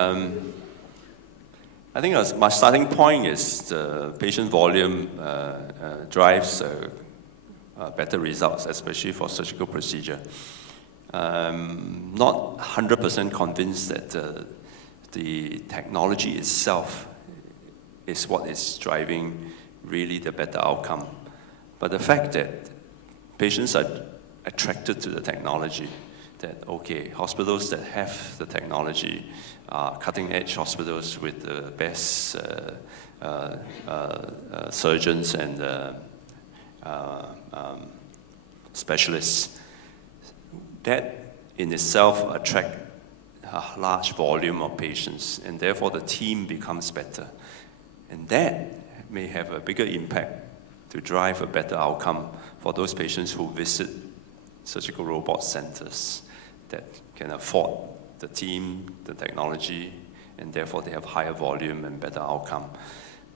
I think my starting point is the patient volume drives better results, especially for surgical procedure. Not 100% convinced that the technology itself is what is driving really the better outcome. But the fact that patients are attracted to the technology, that okay, hospitals that have the technology are cutting-edge hospitals with the best surgeons and specialists. That in itself attract a large volume of patients, and therefore the team becomes better. And that may have a bigger impact to drive a better outcome for those patients who visit surgical robot centers that can afford the team, the technology, and therefore they have higher volume and better outcome.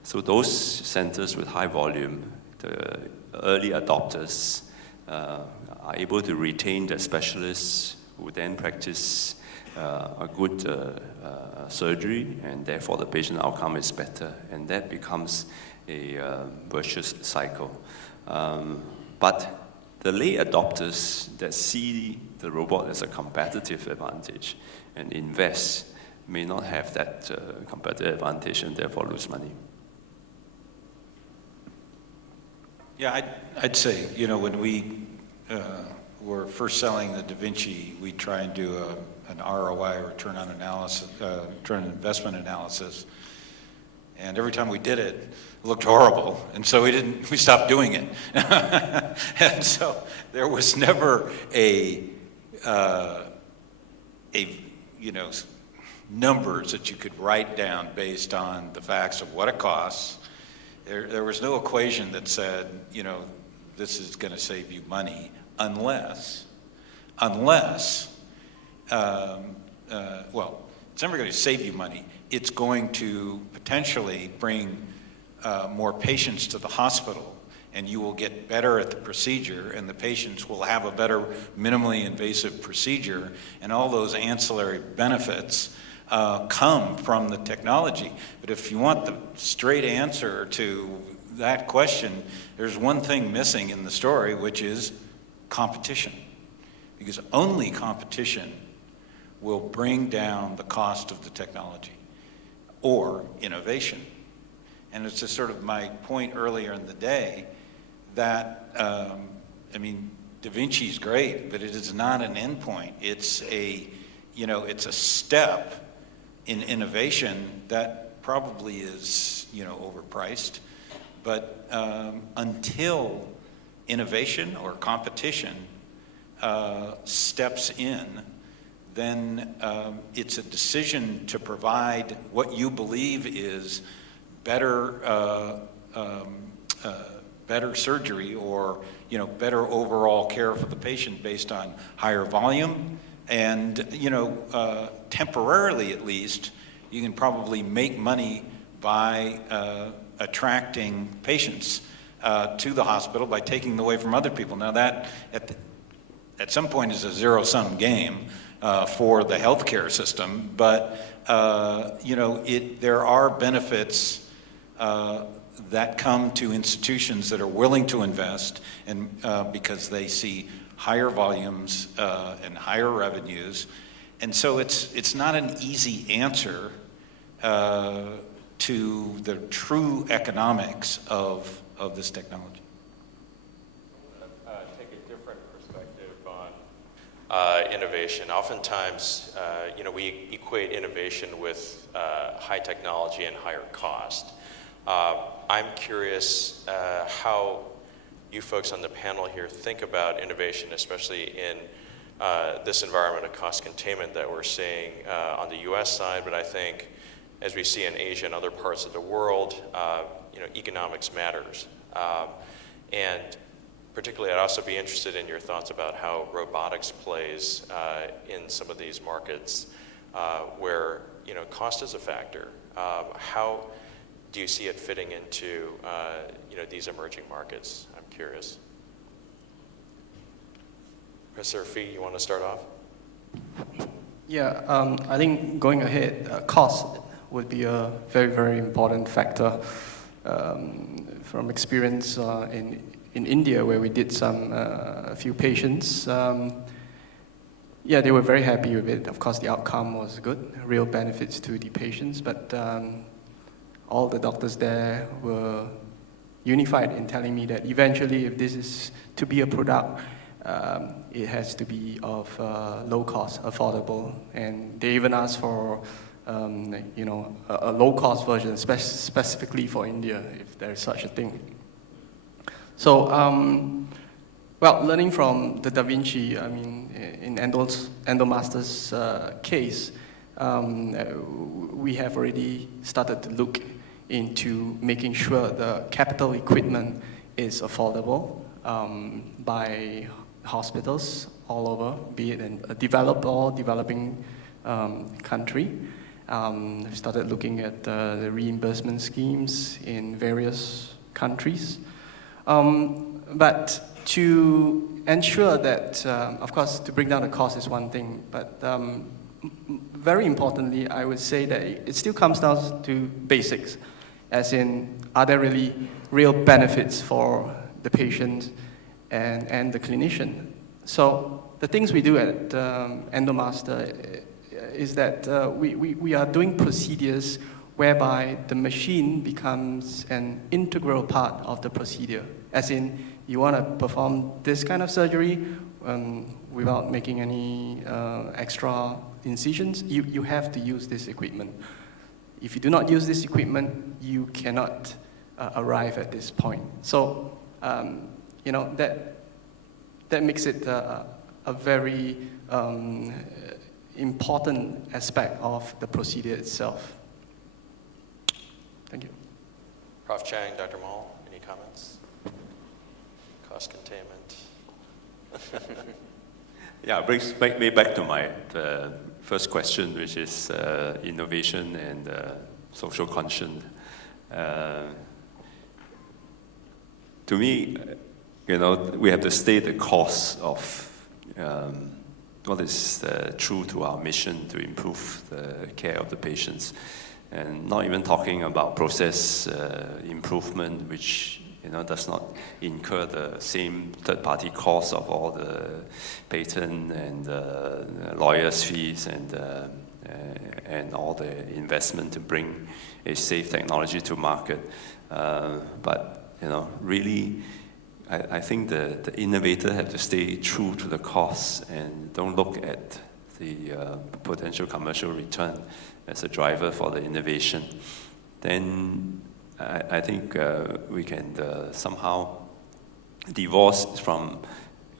So those centers with high volume, the early adopters, are able to retain their specialists who then practice a good surgery, and therefore the patient outcome is better, and that becomes a virtuous cycle. But the late adopters that see the robot as a competitive advantage and invest may not have that competitive advantage and therefore lose money. Yeah, I'd say, when we were first selling the Da Vinci, we try and do an ROI, return on investment analysis. And every time we did it, it looked horrible, and so we stopped doing it. And so there was never numbers that you could write down based on the facts of what it costs. There was no equation that said, this is going to save you money, unless, it's never going to save you money. It's going to potentially bring more patients to the hospital, and you will get better at the procedure, and the patients will have a better minimally invasive procedure, and all those ancillary benefits come from the technology. But if you want the straight answer to that question, there's one thing missing in the story, which is competition. Because only competition will bring down the cost of the technology, or innovation. And it's just sort of my point earlier in the day that, Da Vinci's great, but it is not an endpoint. It's it's a step in innovation that probably is, overpriced. But until innovation or competition steps in, then it's a decision to provide what you believe is better surgery or better overall care for the patient based on higher volume, and temporarily at least you can probably make money by attracting patients to the hospital by taking away from other people. Now that at some point is a zero-sum game for the healthcare system, but there are benefits that come to institutions that are willing to invest, and because they see higher volumes and higher revenues, and so it's not an easy answer to the true economics of this technology. Take a different perspective on innovation. Oftentimes, we equate innovation with high technology and higher cost. I'm curious how you folks on the panel here think about innovation, especially in this environment of cost containment that we're seeing on the U.S. side, but I think as we see in Asia and other parts of the world, economics matters. And particularly, I'd also be interested in your thoughts about how robotics plays in some of these markets where cost is a factor. How do you see it fitting into these emerging markets? I'm curious. Professor Fee, you want to start off? Yeah, I think going ahead, cost would be a very, very important factor. From experience in India, where we did a few patients, yeah, they were very happy with it. Of course, the outcome was good, real benefits to the patients, but all the doctors there were unified in telling me that eventually, if this is to be a product, it has to be of low cost, affordable, and they even asked for a low cost version specifically for India, if there is such a thing. So, well, learning from the Da Vinci, I mean, in Endomaster's case, we have already started to look into making sure the capital equipment is affordable by hospitals all over, be it in a developed or developing country. I've started looking at the reimbursement schemes in various countries. But to ensure that, of course, to bring down the cost is one thing, but very importantly, I would say that it still comes down to basics, as in, are there really real benefits for the patient and the clinician? So the things we do at Endomaster is that we are doing procedures whereby the machine becomes an integral part of the procedure. As in, you want to perform this kind of surgery without making any extra incisions, you have to use this equipment. If you do not use this equipment, you cannot arrive at this point. So, that makes it a very important aspect of the procedure itself. Thank you. Prof. Chang, Dr. Mall, any comments? Cost containment. Yeah, it brings me back to the first question, which is innovation and social conscience. To me, we have to state the cost of what is true to our mission to improve the care of the patients, and not even talking about process improvement, which does not incur the same third-party costs of all the patent and lawyers' fees and all the investment to bring a safe technology to market. But really, I think the innovator have to stay true to the costs and don't look at the potential commercial return as a driver for the innovation. Then I think we can somehow divorce from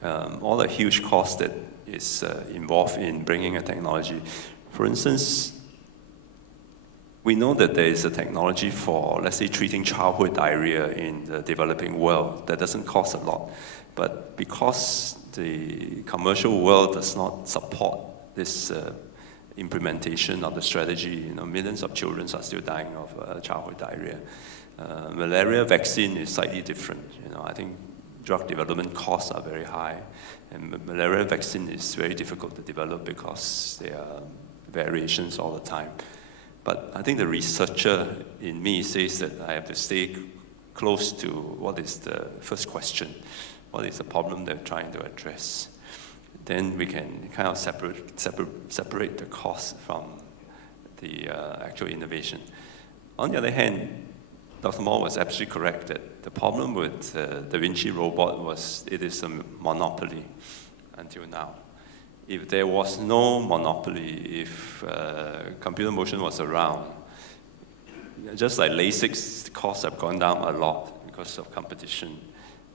all the huge cost that is involved in bringing a technology. For instance, we know that there is a technology for, let's say, treating childhood diarrhea in the developing world that doesn't cost a lot. But because the commercial world does not support this implementation of the strategy, millions of children are still dying of childhood diarrhea. Malaria vaccine is slightly different. I think drug development costs are very high, and malaria vaccine is very difficult to develop because there are variations all the time. But I think the researcher in me says that I have to stay close to what is the first question, what is the problem they're trying to address. Then we can kind of separate the cost from the actual innovation. On the other hand, Dr. Moore was absolutely correct that the problem with Da Vinci robot was it is a monopoly until now. If there was no monopoly, if computer motion was around, just like LASIK, the costs have gone down a lot because of competition.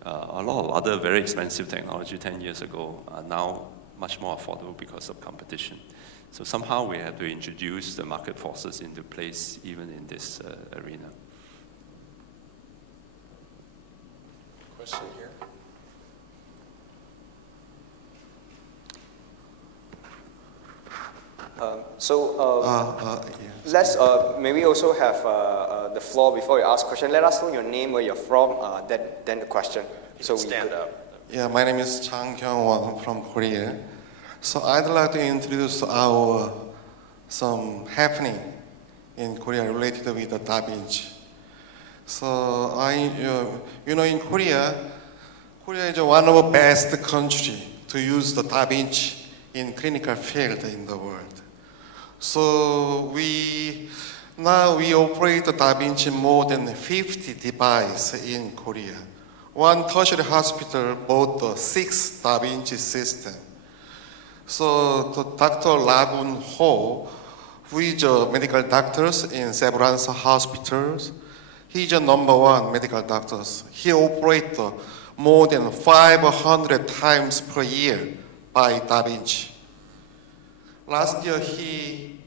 A lot of other very expensive technology 10 years ago are now much more affordable because of competition. So somehow we have to introduce the market forces into place even in this arena. Question here. Let's maybe also have the floor before you ask question. Let us know your name, where you're from, then the question. So stand up. Yeah, my name is Chang Kyung-won from Korea. So I'd like to introduce our some happening in Korea related with the Da Vinci. So in Korea is one of the best country to use the Da Vinci in clinical field in the world. So we operate the Da Vinci more than 50 devices in Korea. One tertiary hospital bought the 6 Da Vinci system. So the Dr. Lagun Ho, who is a medical doctor in several hospitals, he's a #1 medical doctor. He operates more than 500 times per year by Da Vinci. Last year he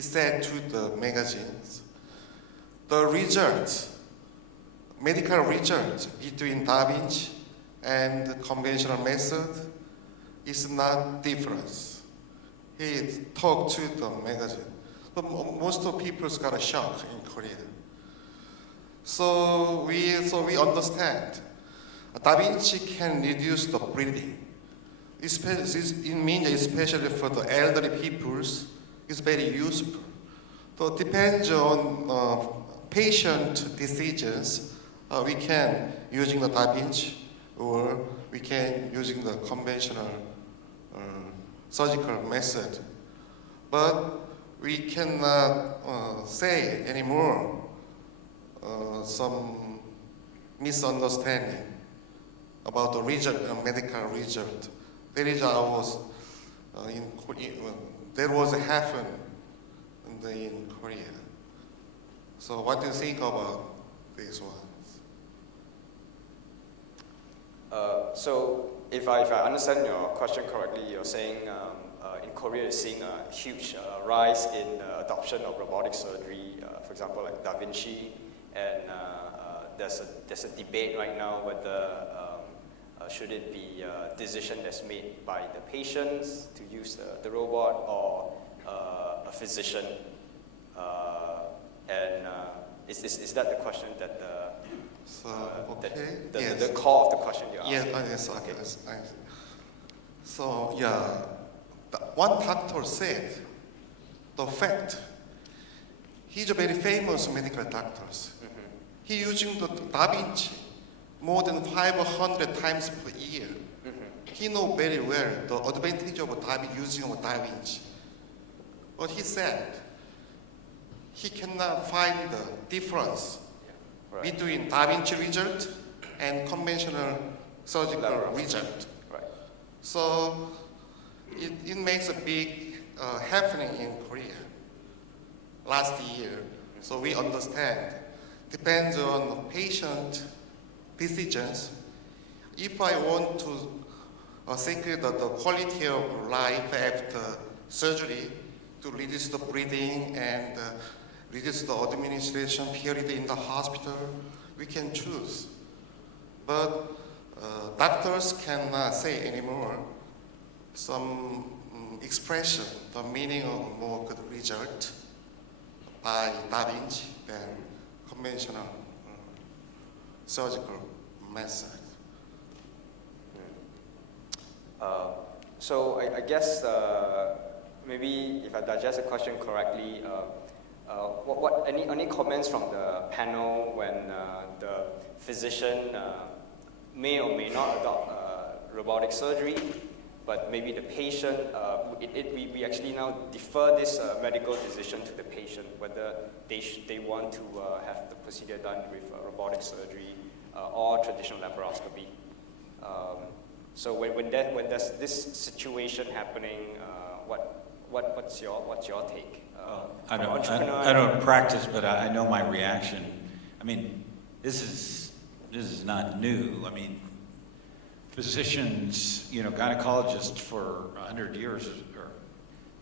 said to the magazines, the results, medical results between Da Vinci and the conventional method is not difference. He talked to the magazine. But most of people got a shock in Korea. So we understand Da Vinci can reduce the breathing. In India, especially for the elderly people, it's very useful. So it depends on patient decisions. We can using the Da Vinci, or we can using the conventional surgical method. But we cannot say anymore some misunderstanding about the result, medical result. There was happened in Korea. So what do you think about these ones? So if I understand your question correctly, you're saying in Korea you're seeing a huge rise in adoption of robotic surgery, for example, like Da Vinci, and there's a debate right now whether should it be a decision that's made by the patients to use the robot or a physician? Is that the question that the core of the question you asked? Yes, okay. So one doctor said the fact he's a very famous medical doctor. Mm-hmm. He using the Da Vinci more than 500 times per year. Mm-hmm. He know very well the advantage of using Da Vinci. But he said he cannot find the difference between Da Vinci result and conventional surgical result. Right. So it makes a big happening in Korea last year. So we understand. Depends on patient decisions. If I want to secure the quality of life after surgery to reduce the breathing and reduce the administration period in the hospital, we can choose. But doctors cannot say anymore some expression, the meaning of more good result by Da Vinci than conventional surgical method. So I guess maybe if I digest the question correctly, any comments from the panel when the physician may or may not adopt robotic surgery, but maybe the patient, we actually now defer this medical decision to the patient, whether they want to have the procedure done with robotic surgery or traditional laparoscopy. So when there's this situation happening, what's your take? I don't practice, but I know my reaction. I mean, this is not new. I mean, physicians, gynecologists for 100 years or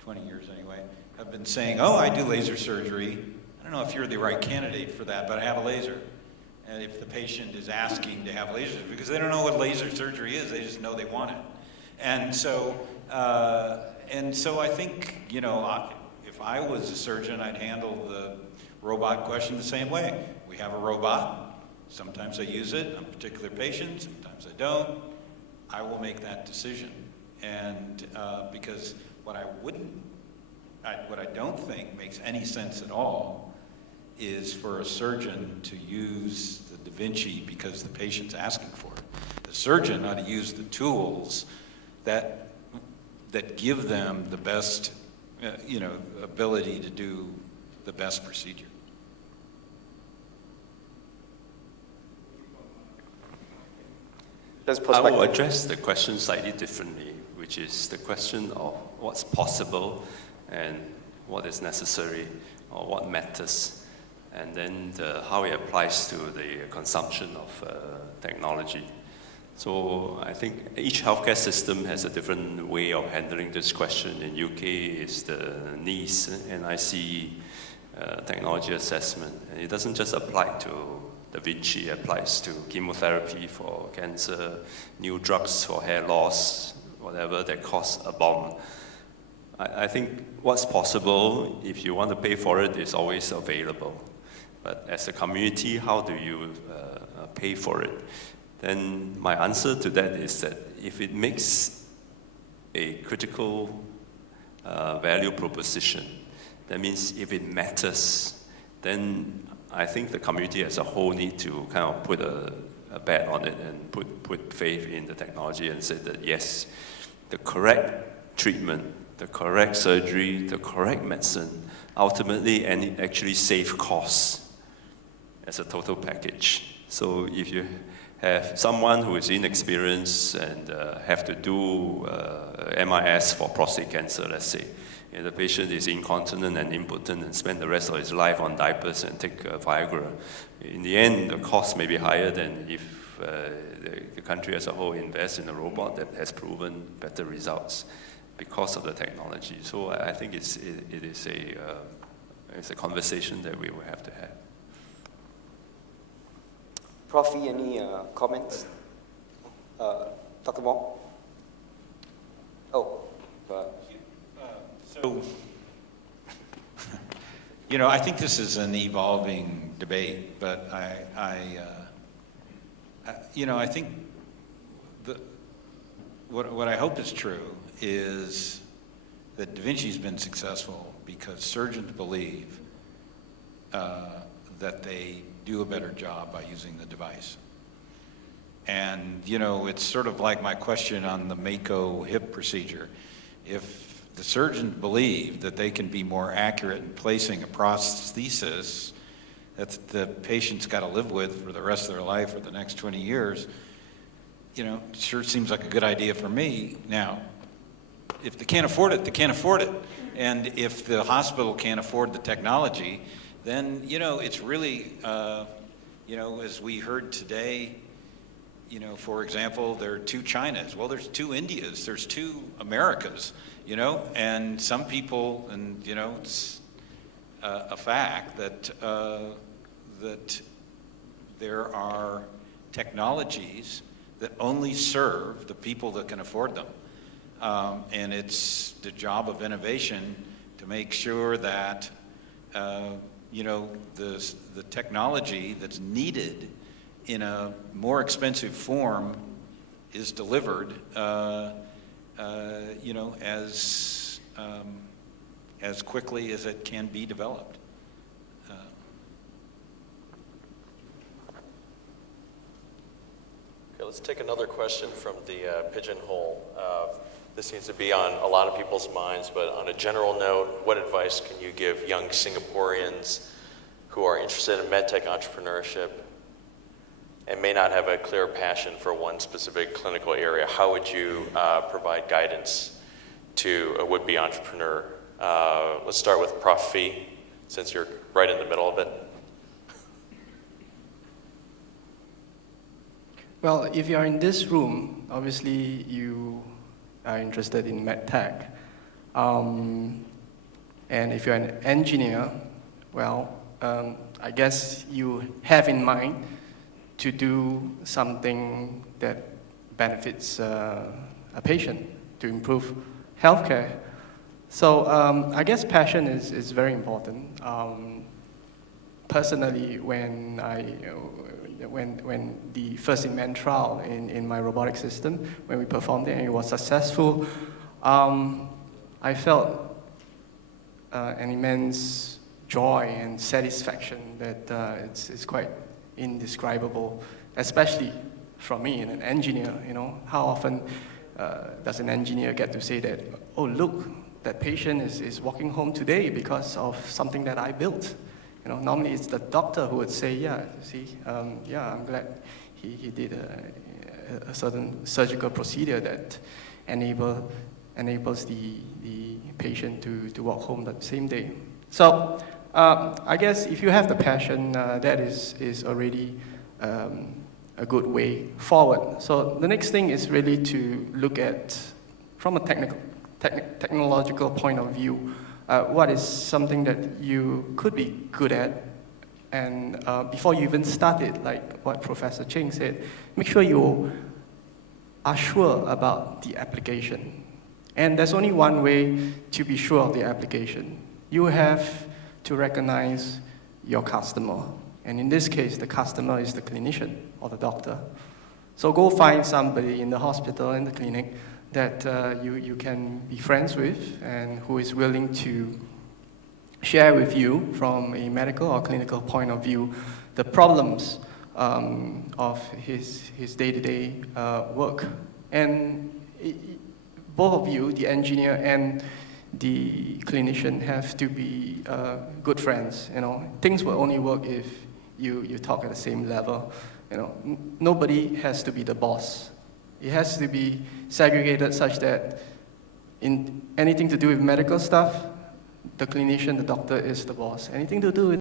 20 years anyway, have been saying, "Oh, I do laser surgery. I don't know if you're the right candidate for that, but I have a laser." And if the patient is asking to have laser, because they don't know what laser surgery is, they just know they want it. And so I think, if I was a surgeon, I'd handle the robot question the same way. We have a robot. Sometimes I use it on particular patients, sometimes I don't. I will make that decision. And because what I don't think makes any sense at all is for a surgeon to use the Da Vinci because the patient's asking for it. The surgeon ought to use the tools that give them the best, ability to do the best procedure. I will address the question slightly differently, which is the question of what's possible and what is necessary or what matters, and then how it applies to the consumption of technology. So I think each healthcare system has a different way of handling this question. In UK, it's the NICE, NICE technology assessment. And it doesn't just apply to Da Vinci, it applies to chemotherapy for cancer, new drugs for hair loss, whatever that costs a bomb. I think what's possible, if you want to pay for it, is always available. But as a community, how do you pay for it? Then my answer to that is that if it makes a critical value proposition, that means if it matters, then I think the community as a whole need to kind of put a bet on it and put faith in the technology and say that yes, the correct treatment, the correct surgery, the correct medicine, ultimately and it actually save costs as a total package. So if you have someone who is inexperienced and have to do MIS for prostate cancer, let's say, and the patient is incontinent and impotent and spend the rest of his life on diapers and take Viagra. In the end, the cost may be higher than if the country as a whole invests in a robot that has proven better results because of the technology. So I think it is a conversation that we will have to have. Prof, any comments? Dr. Wong? Oh, So, I think this is an evolving debate, but I think what I hope is true is that Da Vinci's been successful because surgeons believe that they do a better job by using the device. And, it's sort of like my question on the Mako hip procedure. If the surgeons believe that they can be more accurate in placing a prosthesis that the patient's got to live with for the rest of their life or the next 20 years, it sure seems like a good idea for me. Now, if they can't afford it, they can't afford it. And if the hospital can't afford the technology, then, it's really, as we heard today, for example, there are two Chinas. Well, there's two Indias. There's two Americas, and some people, and, it's a fact that, that there are technologies that only serve the people that can afford them. And it's the job of innovation to make sure that, the technology that's needed in a more expensive form is delivered, as quickly as it can be developed. Okay, let's take another question from the Pigeonhole. This seems to be on a lot of people's minds, but on a general note, what advice can you give young Singaporeans who are interested in medtech entrepreneurship and may not have a clear passion for one specific clinical area? How would you provide guidance to a would-be entrepreneur? Let's start with Prof. Fee, since you're right in the middle of it. Well, if you are in this room, obviously you are interested in medtech. And if you're an engineer, well, I guess you have in mind to do something that benefits a patient, to improve healthcare. So I guess passion is very important. personally, when when the first in-man trial in my robotic system, when we performed it and it was successful, I felt an immense joy and satisfaction that it's quite indescribable, especially from me, an engineer. You know, how often does an engineer get to say that, oh, look, that patient is walking home today because of something that I built? You know, normally it's the doctor who would say, yeah, see, yeah, I'm glad he did a certain surgical procedure that enables the patient to walk home that same day. So I guess if you have the passion, that is already a good way forward. So the next thing is really to look at, from a technological point of view, what is something that you could be good at, and before you even start it, like what Professor Ching said, make sure you are sure about the application. And there's only one way to be sure of the application. You have to recognize your customer. And in this case, the customer is the clinician or the doctor. So go find somebody in the hospital, in the clinic, that you can be friends with and who is willing to share with you from a medical or clinical point of view the problems of his day-to-day work. And both of you, the engineer and the clinician, have to be good friends. You know, things will only work if you talk at the same level. You know, nobody has to be the boss. It has to be segregated such that in anything to do with medical stuff, the clinician, the doctor is the boss. Anything to do with